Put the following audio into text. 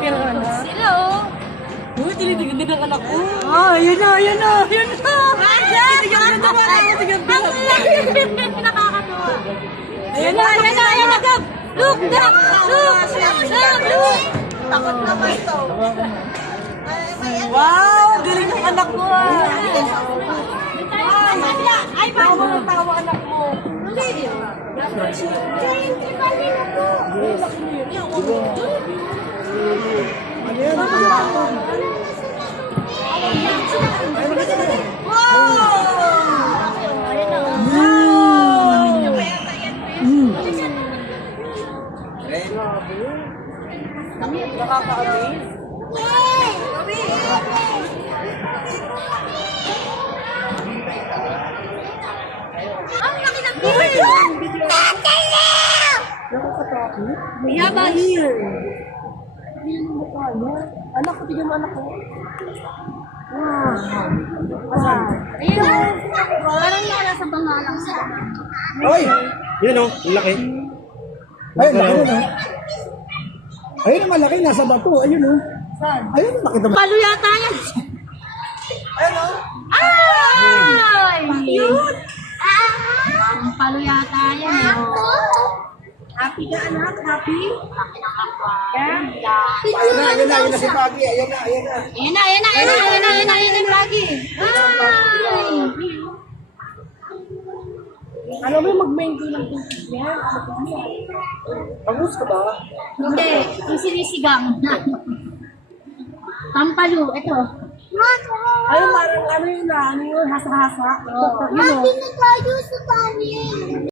malaki ng anak. Sila oh. Uy, tinitignan din ang anak ko. Ah, yun na, yun na, yun na. Tinitignan din ang anak ko. Nakakatuwa. Ayan na, ayan na, ayan na, Gab. Look, Gab. Look. Takot naman to. Wow, galing ng anak ko. Ay, Tawa ng tawa anak mo. Nakaka-amaze. ang laki ng beer! Nakakatakot. Mayabas. Here. Ayan ang mukha niya. Anak ko, tignan mo anak ko. Wow. Ayun na. Parang nasa bangalang sa Hoy! Yan o, laki. Ayun, laki yun o. Ayun ang malaki, nasa bato. Ayun o. Saan? Ayun ang nakita mo. Palo yata yan. Ayun o. Ay! Cute! Ang palo yata yan. Happy ka anak? Happy? Ayun na, ayun na, ayun na si Pagi. Ayun na, ayun na. Ayan na, ayan na, ayan na, ayan na, ayan na, ayan na lagi. Ay! Ano ba yung mag-maintain ng tubig niya? Pangus ka ba? Hindi, yung sinisigang. Tampalo, ito. Ay, parang ano yun na, ano yun, hasa-hasa. Yun o. Mati na tayo sa kanin.